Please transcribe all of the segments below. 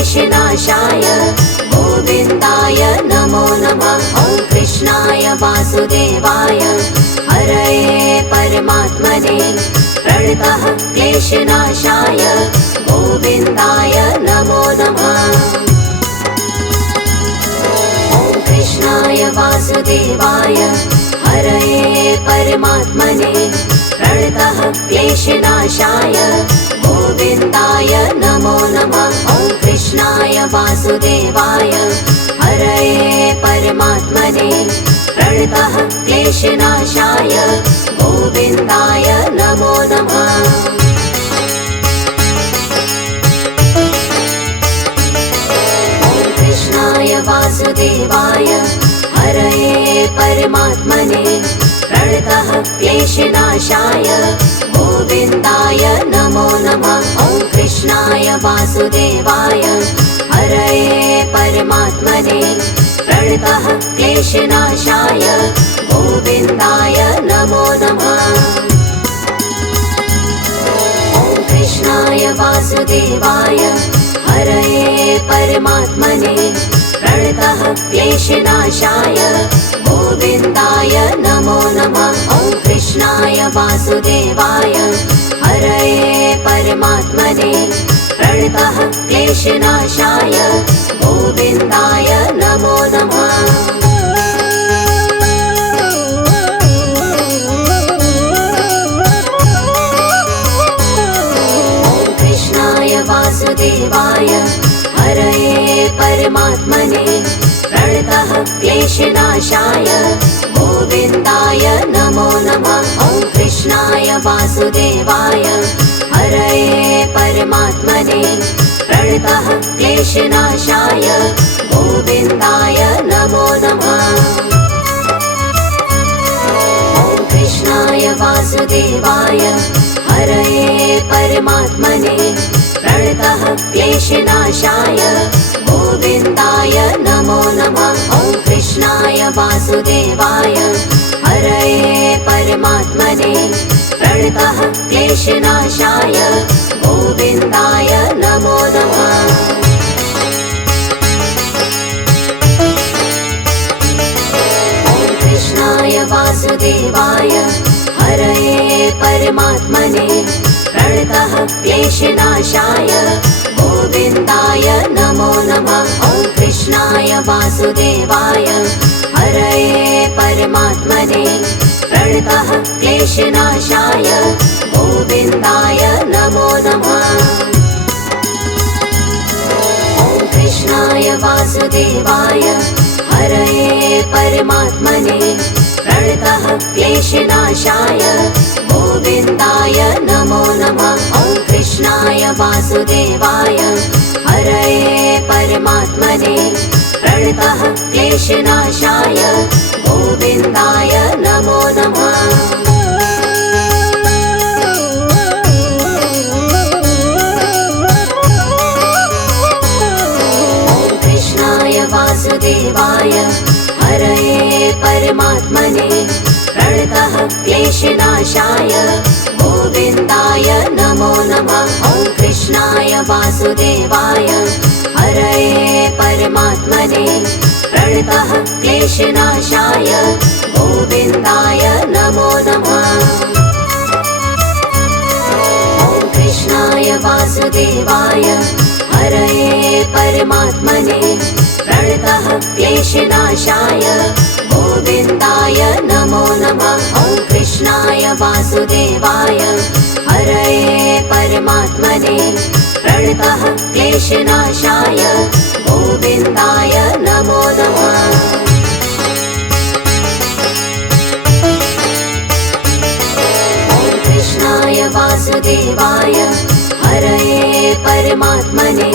क्लेशनाशाय गोविन्दाय नमो नमः। ॐ कृष्णाय वासुदेवाय हरये परमात्मने प्रणतः क्लेशनाशाय गोविन्दाय नमो नमः। ॐ कृष्णाय वासुदेवाय हरये परमात्मने प्रणतः क्लेशनाशाय गोविन्दाय नमो नमः। ॐ कृष्णाय वासुदेवाय हरये परमात्मने प्रणतः क्लेशनाशाय गोविन्दाय नमो नमः। ॐ कृष्णाय वासुदेवाय हरये परमात्मने प्रणतः क्लेशनाशाय गोविन्दाय नमो नमः। ॐ कृष्णाय वासुदेवाय हरये परमात्मने प्रणतः क्लेशनाशाय गोविन्दाय नमो नमः। ॐ कृष्णाय वासुदेवाय हरये परमात्मने प्रणतः क्लेशनाशाय गोविन्दाय नमो नमः। ॐ कृष्णाय वासुदेवाय हरये परमात्मने प्रणतः क्लेशनाशाय गोविन्दाय नमो नमः। ॐ कृष्णाय वासुदेवाय हरये परमात्मने प्रणतः क्लेशनाशाय गोविन्दाय नमो नमः। ॐ कृष्णाय वासुदेवाय हरये परमात्मने प्रणतः क्लेशनाशाय गोविन्दाय नमो नमः। ॐ कृष्णाय वासुदेवाय हरये परमात्मने प्रणतः क्लेशनाशाय गोविन्दाय नमो नमः। ॐ कृष्णाय वासुदेवाय हरये परमात्मने प्रणतः क्लेशनाशाय गोविन्दाय नमो नमः। ॐ कृष्णाय वासुदेवाय हरये परमात्मने प्रणतः क्लेशनाशाय गोविन्दाय नमो नमः। ॐ कृष्णाय वासुदेवाय हरये परमात्मने प्रणतः क्लेशनाशाय गोविन्दाय नमो नमः। ॐ कृष्णाय वासुदेवाय हरये परमात्मने प्रणतः क्लेशनाशाय गोविन्दाय नमो नमः। ॐ कृष्णाय वासुदेवाय हरये परमात्मने प्रणतः क्लेशनाशाय गोविन्दाय नमो नमः। ॐ कृष्णाय वासुदेवाय हरये परमात्मने प्रणतः क्लेशनाशाय गोविन्दाय नमो नमः। ॐ कृष्णाय वासुदेवाय हरये परमात्मने प्रणतः क्लेशनाशाय गोविन्दाय नमो नमः। ॐ कृष्णाय वासुदेवाय हरये परमात्मने प्रणतः क्लेशनाशाय गोविन्दाय नमो नमः। ॐ कृष्णाय वासुदेवाय हरये परमात्मने प्रणतः क्लेशनाशाय गोविन्दाय नमो नमः। ॐ कृष्णाय वासुदेवाय हरये परमात्मने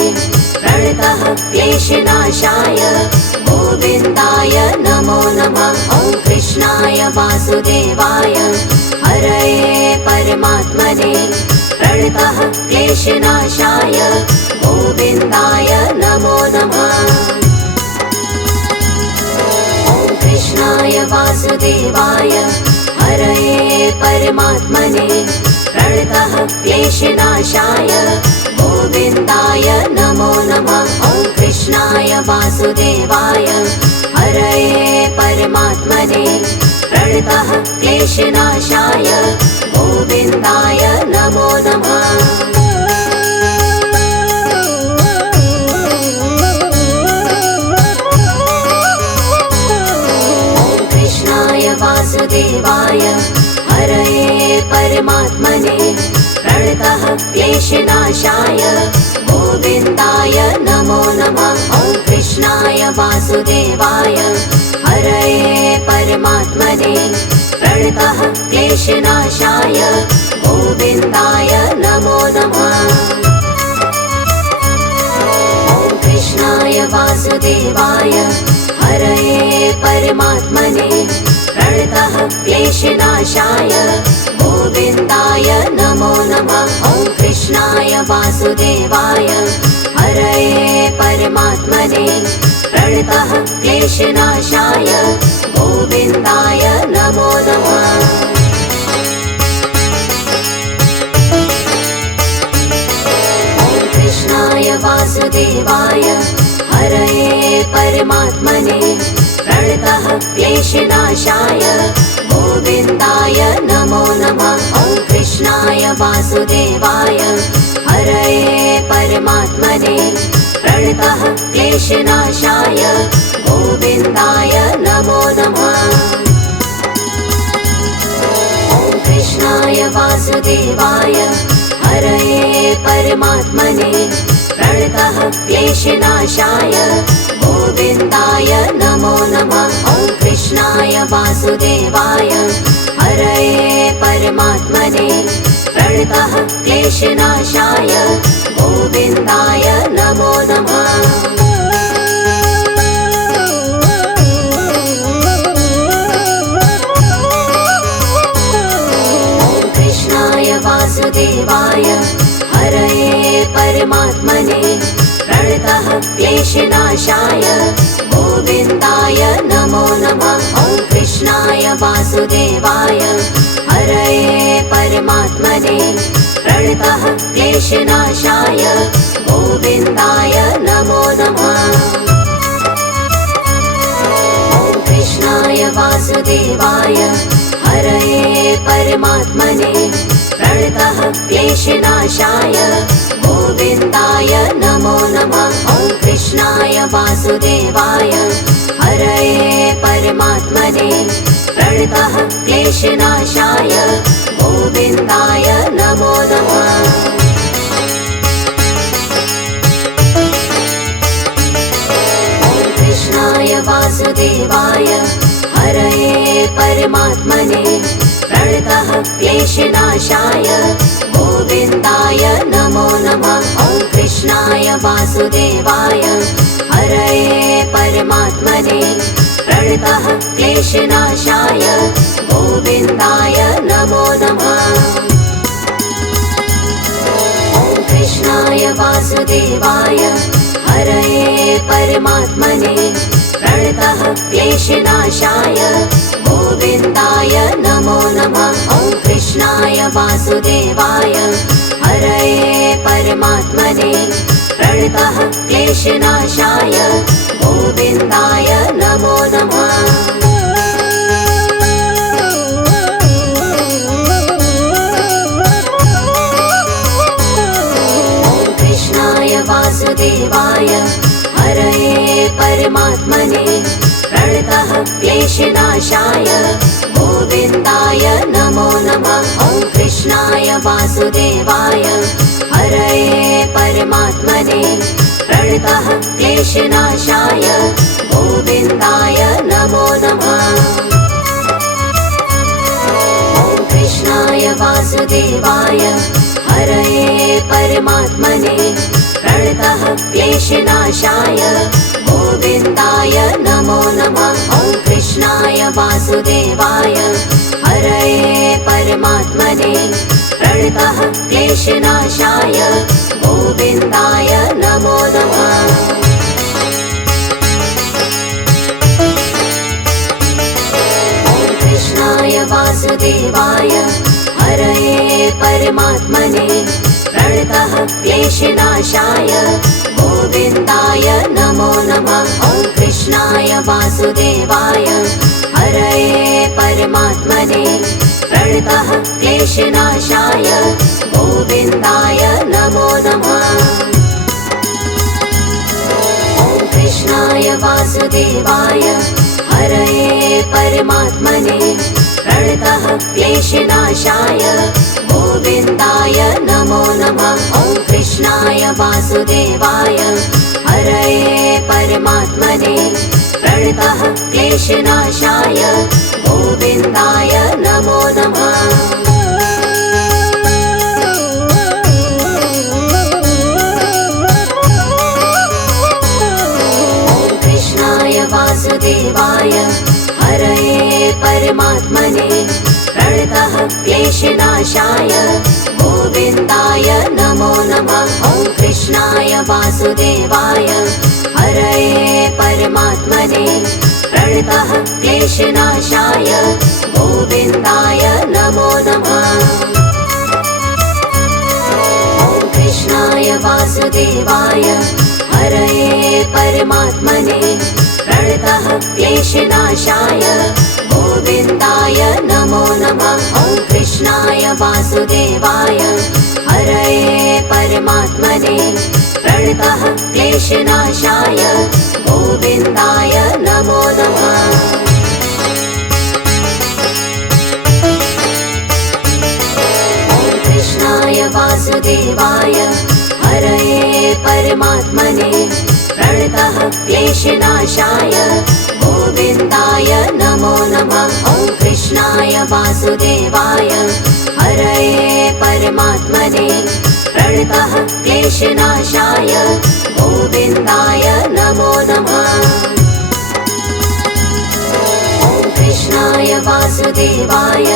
प्रणतः क्लेशनाशाय गोविन्दाय नमो नमः। ॐ कृष्णाय वासुदेवाय हरये परमात्मने प्रणतः क्लेशनाशाय गोविन्दाय नमो नमः। ॐ कृष्णाय वासुदेवाय हरये परमात्मने प्रणतः क्लेशनाशाय गोविन्दाय नमो नमः। वासुदेवाय हरये परमात्मने प्रणतः क्लेशनाशाय गोविन्दाय नमो नमः। वासुदेवाय हरये परमात्मने प्रणतः क्लेशनाशाय गोविन्दाय नमो नमः। ॐ कृष्णाय वासुदेवाय हरये परमात्मने प्रणतः क्लेशनाशाय गोविन्दाय नमो नमः। ॐ कृष्णाय वासुदेवाय हरये परमात्मने प्रणतः क्लेशनाशाय गोविन्दाय नमो नमः। ॐ कृष्णाय वासुदेवाय हरये परमात्मने प्रणतः क्लेशनाशाय गोविन्दाय नमो नमः। ॐ कृष्णाय वासुदेवाय हरये परमात्मने प्रणतः क्लेशनाशाय गोविन्दाय नमो नमः। ॐ कृष्णाय वासुदेवाय हरये परमात्मने प्रणतः क्लेशनाशाय गोविन्दाय नमो नमः। ॐ कृष्णाय वासुदेवाय हरये परमात्मने प्रणतः क्लेशनाशाय गोविन्दाय नमो नमः। ॐ कृष्णाय वासुदेवाय हरये परमात्मने प्रणतः क्लेशनाशाय गोविन्दाय नमो नमः। ॐ कृष्णाय वासुदेवाय हरये परमात्मने प्रणतः क्लेशनाशाय गोविन्दाय नमो नमः। ॐ कृष्णाय वासुदेवाय हरये परमात्मने प्रणतः क्लेशनाशाय गोविन्दाय नमो नमः। ॐ कृष्णाय वासुदेवाय हरये परमात्मने प्रणतः क्लेशनाशाय गोविन्दाय नमो नमः। ॐ कृष्णाय वासुदेवाय हरये परमात्मने प्रणतः क्लेशनाशाय गोविन्दाय नमो नमः। ॐ कृष्णाय वासुदेवाय हरये परमात्मने प्रणतः क्लेशनाशाय गोविन्दाय नमो नमः। ॐ कृष्णाय वासुदेवाय हरये परमात्मने प्रणतः क्लेशनाशाय गोविन्दाय नमो नमः। ॐ कृष्णाय वासुदेवाय हरये परमात्मने प्रणतः क्लेशनाशाय गोविन्दाय नमो नमः। ॐ कृष्णाय वासुदेवाय हरये परमात्मने प्रणतः क्लेशनाशाय गोविन्दाय नमो नमः। ॐ कृष्णाय वासुदेवाय हरये परमात्मने प्रणतः क्लेशनाशाय गोविन्दाय नमो नमः। ॐ कृष्णाय वासुदेवाय हरये परमात्मने प्रणतः क्लेशनाशाय गोविन्दाय नमो नमः। ॐ कृष्णाय वासुदेवाय हरये परमात्मने प्रणतः क्लेशनाशाय गोविन्दाय नमो नमः। ॐ कृष्णाय वासुदेवाय हरये परमात्मने प्रणतः क्लेशनाशाय गोविन्दाय नमो नमः। ॐ कृष्णाय वासुदेवाय हरये परमात्मने प्रणतः क्लेशनाशाय गोविन्दाय नमो नमः। वासुदेवाय हरये परमात्मने प्रणतः क्लेशनाशाय गोविन्दाय नमो नमः। ॐ कृष्णाय वासुदेवाय हरये परमात्मने प्रणतः क्लेशनाशाय गोविन्दाय नमो नमः। ॐ कृष्णाय वासुदेवाय हरये परमात्मने प्रणतः क्लेशनाशाय गोविन्दाय नमो नमः। ॐ कृष्णाय वासुदेवाय हरये परमात्मने प्रणतः क्लेशनाशाय गोविन्दाय नमो नमः। ॐ कृष्णाय वासुदेवाय हरये परमात्मने प्रणतः क्लेशनाशाय गोविन्दाय नमो नमः। ॐ कृष्णाय वासुदेवाय हरये परमात्मने प्रणतः क्लेशनाशाय गोविन्दाय नमो नमः। ॐ कृष्णाय वासुदेवाय हरये परमात्मने प्रणतः क्लेशनाशाय गोविन्दाय नमो नमः। ॐ कृष्णाय वासुदेवाय हरये परमात्मने प्रणतः क्लेशनाशाय गोविन्दाय नमो नमः। ॐ कृष्णाय वासुदेवाय हरये परमात्मने प्रणतः क्लेशनाशाय गोविन्दाय नमो नमः। ॐ कृष्णाय वासुदेवाय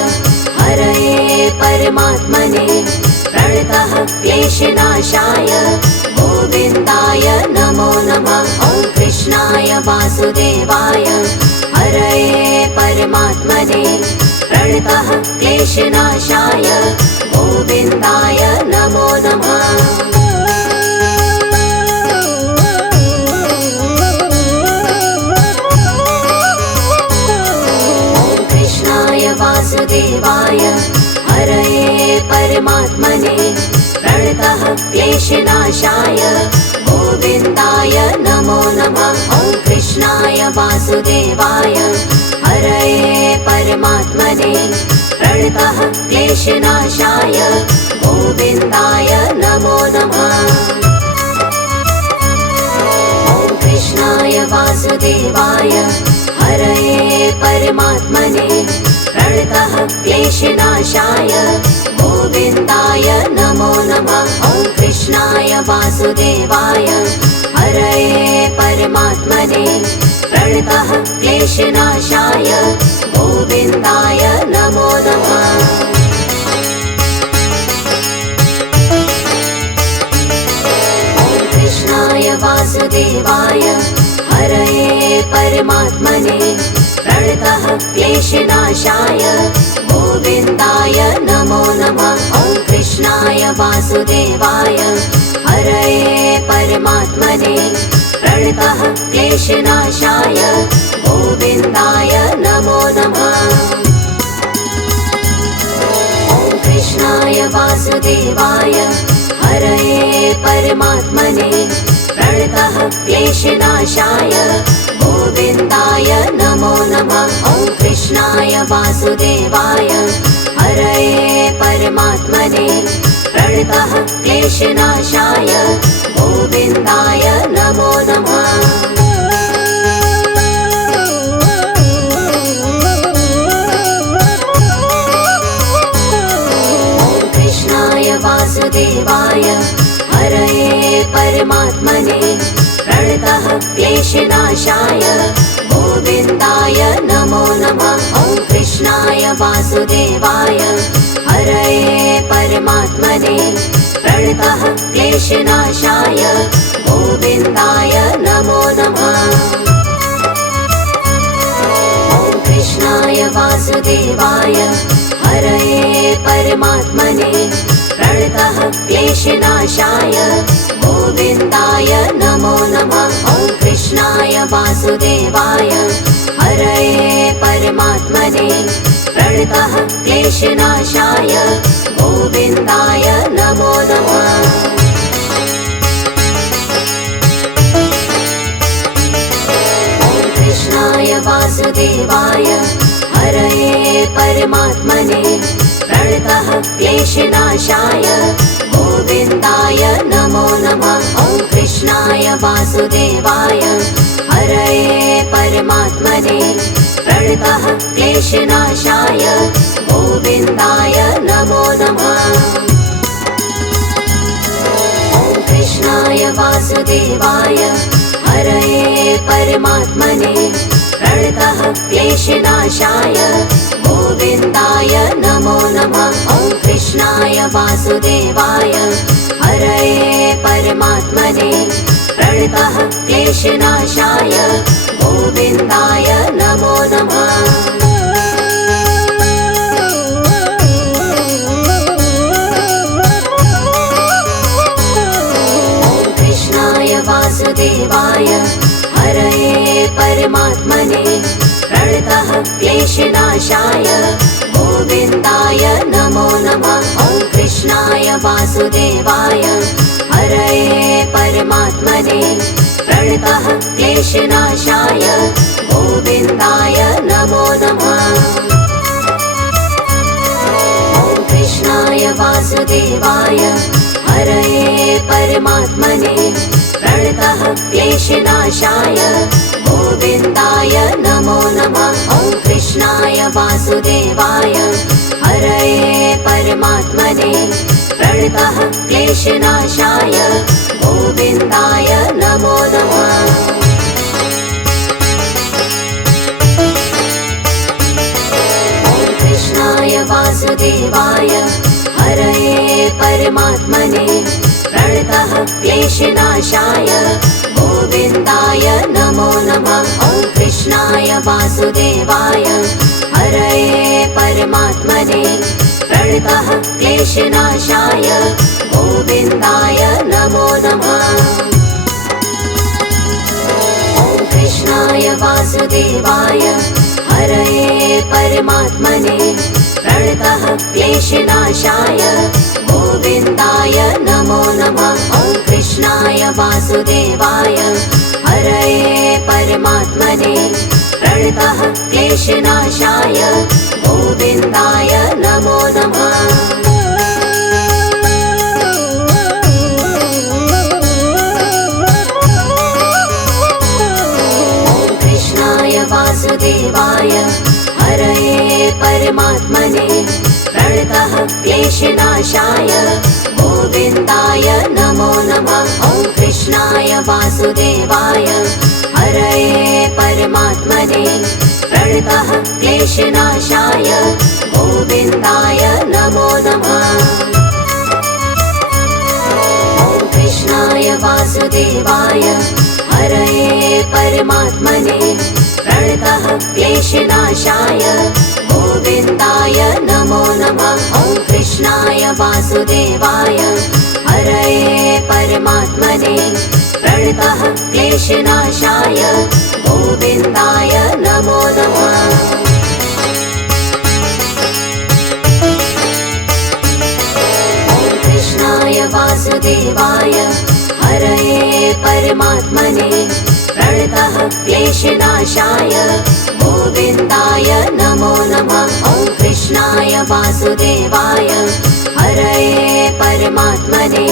हरये परमात्मने प्रणतः क्लेशनाशाय गोविन्दाय नमो नमः। ॐ कृष्णाय वासुदेवाय हरये परमात्मने प्रणतः क्लेशनाशाय गोविन्दाय नमो नमः। ॐ कृष्णाय वासुदेवाय हरये परमात्मने प्रणतः क्लेशनाशाय गोविन्दाय नमो नमः। ॐ कृष्णाय वासुदेवाय हरये परमात्मने प्रणतः क्लेशनाशाय गोविन्दाय नमो नमः। ॐ कृष्णाय वासुदेवाय हरये परमात्मने प्रणतः क्लेशनाशाय गोविन्दाय नमो नमः। ॐ कृष्णाय वासुदेवाय हरये परमात्मने प्रणतः क्लेशनाशाय गोविन्दाय नमो नमः। ॐ कृष्णाय वासुदेवाय हरये परमात्मने प्रणतः क्लेशनाशाय गोविन्दाय नमो नमः। ॐ कृष्णाय वासुदेवाय हरये परमात्मने प्रणतः क्लेशनाशाय गोविन्दाय नमो नमः। ॐ कृष्णाय वासुदेवाय हरये परमात्मने प्रणतः क्लेशनाशाय गोविन्दाय नमो नमः। ॐ कृष्णाय वासुदेवाय हरये परमात्मने प्रणतः क्लेशनाशाय गोविन्दाय नमो नमः। ॐ कृष्णाय वासुदेवाय हरये परमात्मने प्रणतः क्लेशनाशाय गोविन्दाय नमो नमः। ॐ कृष्णाय वासुदेवाय हरये परमात्मने प्रणतः क्लेशनाशाय गोविन्दाय नमो नमः। ॐ कृष्णाय वासुदेवाय हरये परमात्मने प्रणतः क्लेशनाशाय गोविन्दाय नमो नमः। ॐ कृष्णाय वासुदेवाय क्लेशनाशाय गोविन्दाय नमो नमः। कृष्णाय वासुदेवाय हरये परमात्मने प्रणतः क्लेशनाशाय गोविन्दाय नमो नमः। ॐ कृष्णाय वासुदेवाय हरये परमात्मने प्रणतः क्लेशनाशाय गोविन्दाय नमो नमः। ॐ कृष्णाय वासुदेवाय हरये परमात्मने प्रणतः क्लेशनाशाय गोविन्दाय नमो नमः। ॐ कृष्णाय वासुदेवाय हरये परमात्मने प्रणतः क्लेशनाशाय गोविन्दाय नमो नमः। वासुदेवाय हरये परमात्मने प्रणतः क्लेशनाशाय गोविन्दाय नमो नमः। ॐ कृष्णाय वासुदेवाय हरये परमात्मने प्रणतः क्लेशनाशाय गोविन्दाय नमो नमः। ॐ कृष्णाय वासुदेवाय हरये परमात्मने प्रणतः क्लेशनाशाय गोविन्दाय नमो नमः। ॐ कृष्णाय वासुदेवाय हरये परमात्मने प्रणतः क्लेशनाशाय गोविन्दाय नमो नमः। ॐ कृष्णाय वासुदेवाय हरये परमात्मने प्रणतः क्लेशनाशाय गोविन्दाय नमो नमः। ॐ कृष्णाय वासुदेवाय हरये परमात्मने प्रणतः क्लेशनाशाय गोविन्दाय नमो नमः। ॐ कृष्णाय वासुदेवाय हरये परमात्मने प्रणतः क्लेशनाशाय गोविन्दाय नमो नमः। ॐ कृष्णाय वासुदेवाय हरये परमात्मने प्रणतः क्लेशनाशाय गोविन्दाय नमो नमः। ॐ कृष्णाय वासुदेवाय हरये परमात्मने प्रणतः क्लेशनाशाय गोविन्दाय नमो नमः। ॐ कृष्णाय वासुदेवाय हरये परमात्मने प्रणतः क्लेशनाशाय गोविन्दाय नमो नमः। ॐ कृष्णाय वासुदेवाय हरये परमात्मने प्रणतः क्लेशनाशाय गोविन्दाय नमो नमः। ॐ कृष्णाय वासुदेवाय हरये परमात्मने प्रणतः क्लेशनाशाय गोविन्दाय नमो नमः। ॐ कृष्णाय वासुदेवाय हरये परमात्मने प्रणतः क्लेशनाशाय गोविन्दाय नमो नमः। ॐ कृष्णाय वासुदेवाय हरये परमात्मने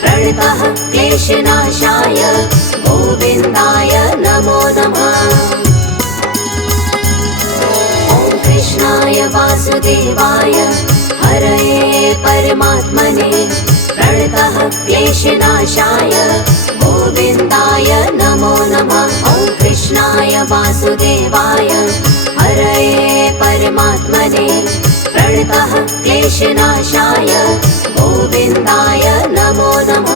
प्रणतः क्लेशनाशाय गोविन्दाय नमो नमः। ॐ कृष्णाय वासुदेवाय हरये परमात्मने प्रणतः क्लेशनाशाय गोविन्दाय नमो नमः। ॐ कृष्णाय वासुदेवाय हरये परमात्मने प्रणतः क्लेशनाशाय गोविन्दाय नमो नमः।